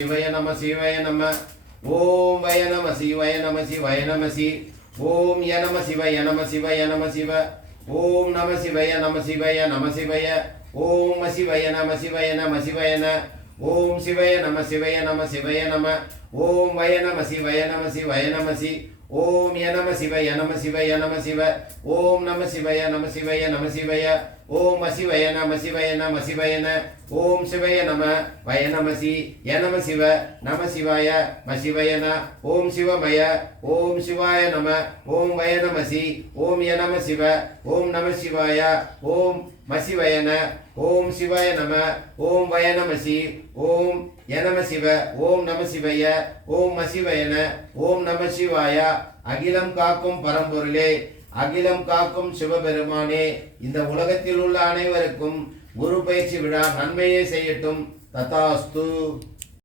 शिवाय नमः शिवाय नमः ओम वय नमः शिवाय नमः शिवाय नमः शि ओम य नमः शिवाय नमः शिवाय नमः शिव ओम नमः शिवाय नमः शिवाय नमः शिवाय ओम शिवाय नमः शिवाय नमः शिवाय न ओम शिवाय नमः शिवाय नमः शिवाय नमः ओम वय नमः शिवाय नमः शिवाय नमः शि ओम य नमः शिवाय नमः शिवाय नमः शिव ओम नमः शिवाय नमः शिवाय नमः शिवाय ओम शिवाय नमः शिवाय नमः शिवाय न ओम शिवाय नमः वय नमः शि य नमः शिव नमः शिवाय म शिवाय न ओम शिवमय ओम शिवाय नमः ओम वय नमः शि ओम य नमः शिव ओम नमः शिवाय ओम म शिवाय न ओम शिवाय नमः ओम वय नमः शि ओम य नमः शिव ओम नमः शिवाय ओम म शिवाय न ओम नमः शिवाय அகிலம் காக்கும் பரம்பொருளே அகிலம் காக்கும் சிவபெருமானே இந்த உலகத்தில் உள்ள அனைவருக்கும் குரு பயிற்சி விழா நன்மையே செய்யட்டும் ததாஸ்து.